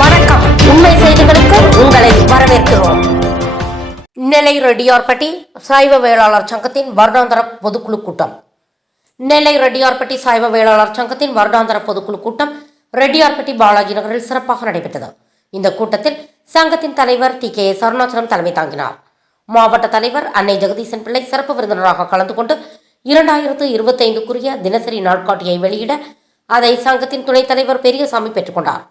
வணக்கம். உண்மை செய்திகளுக்கு உங்களை வரவேற்கிறோம். நெல்லை ரெட்டியார்பட்டி சைவ வேளாளர் சங்கத்தின் வருடாந்திர பொதுக்குழு கூட்டம். நெல்லை ரெட்டியார்பட்டி சைவ வேளாளர் சங்கத்தின் வருடாந்திர பொதுக்குழு கூட்டம் ரெட்டியார்பட்டி பாலாஜி நகரில் சிறப்பாக நடைபெற்றது. இந்த கூட்டத்தில் சங்கத்தின் தலைவர் டி கே சருணாச்சலம் தலைமை தாங்கினார். மாவட்ட தலைவர் அன்னை ஜெகதீசன் பிள்ளை சிறப்பு விருந்தினராக கலந்து கொண்டு இரண்டாயிரத்து இருபத்தைந்துக்குரிய தினசரி நாட்காட்டியை வெளியிட அதை சங்கத்தின் துணைத் தலைவர் பெரியசாமி பெற்றுக்கொண்டார்.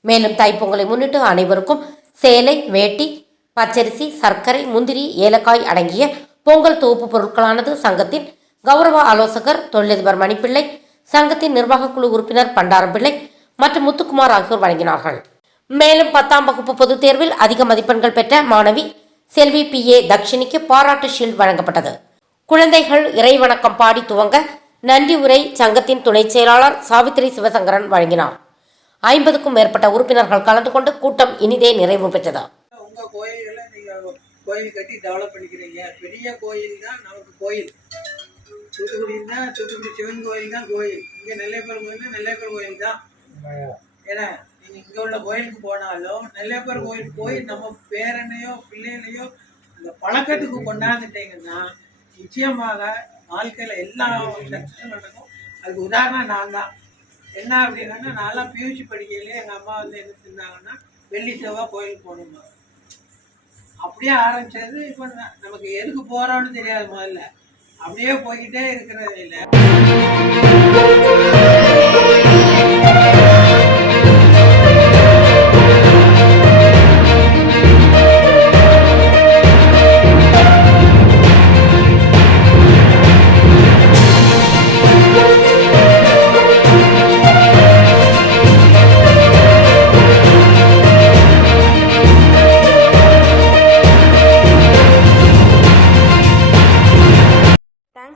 மேலும் தைப்பொங்கலை முன்னிட்டு அனைவருக்கும் சேலை வேட்டி பச்சரிசி சர்க்கரை முந்திரி ஏலக்காய் அடங்கிய பொங்கல் தொகுப்பு பொருட்களானது சங்கத்தின் கௌரவ ஆலோசகர் தொழிலதிபர் மணிப்பிள்ளை சங்கத்தின் நிர்வாகக் குழு உறுப்பினர் பண்டாரம்பிள்ளை மற்றும் முத்துக்குமார் ஆகியோர் வழங்கினார்கள். மேலும் பத்தாம் வகுப்பு பொதுத் தேர்வில் அதிக மதிப்பெண்கள் பெற்ற மாணவி செல்வி பி. ஏ. தக்ஷினிக்கு பாராட்டு ஷீல்டு வழங்கப்பட்டது. குழந்தைகள் இறைவணக்கம் பாடி துவங்க நன்றி உரை சங்கத்தின் துணைச் செயலாளர் சாவித்திரி சிவசங்கரன் வழங்கினார். ஐம்பதுக்கும் மேற்பட்ட உறுப்பினர்கள் கலந்து கொண்டு கூட்டம் இனிதே நிறைவு பெற்றது. உங்க கோயில்களை நீங்க கோயில் கட்டி டெவலப் பண்ணிக்கிறீங்க. பெரிய கோயில் தான் நமக்கு கோயில். தூத்துக்குடினா தூத்துக்குடி சிவன் கோயில் தான் கோயில். இங்க நெல்லையப்பர் கோயில் நெல்லையப்பர் கோயில் தான். ஏன்னா நீங்க இங்க உள்ள கோயிலுக்கு போனாலும் நெல்லையப்பர் கோயில் போய் நம்ம பேரனையோ பிள்ளைகளையோ இந்த பழக்கத்துக்கு கொண்டாந்துட்டீங்கன்னா நிச்சயமாக வாழ்க்கையில எல்லா நடக்கும் அதுக்கு உதாரணம் நான் தான். என்ன அப்படின்னா நான்லாம் பியூசி படிக்கையிலே எங்கள் அம்மா வந்து என்ன செஞ்சாங்கன்னா வெள்ளி செவ்வாய் கோயிலுக்கு போகணுமா அப்படியே ஆரம்பிச்சது இப்போ நமக்கு எதுக்கு போகிறோன்னு தெரியாது முதல்ல அப்படியே போய்கிட்டே இருக்கிறது இல்லை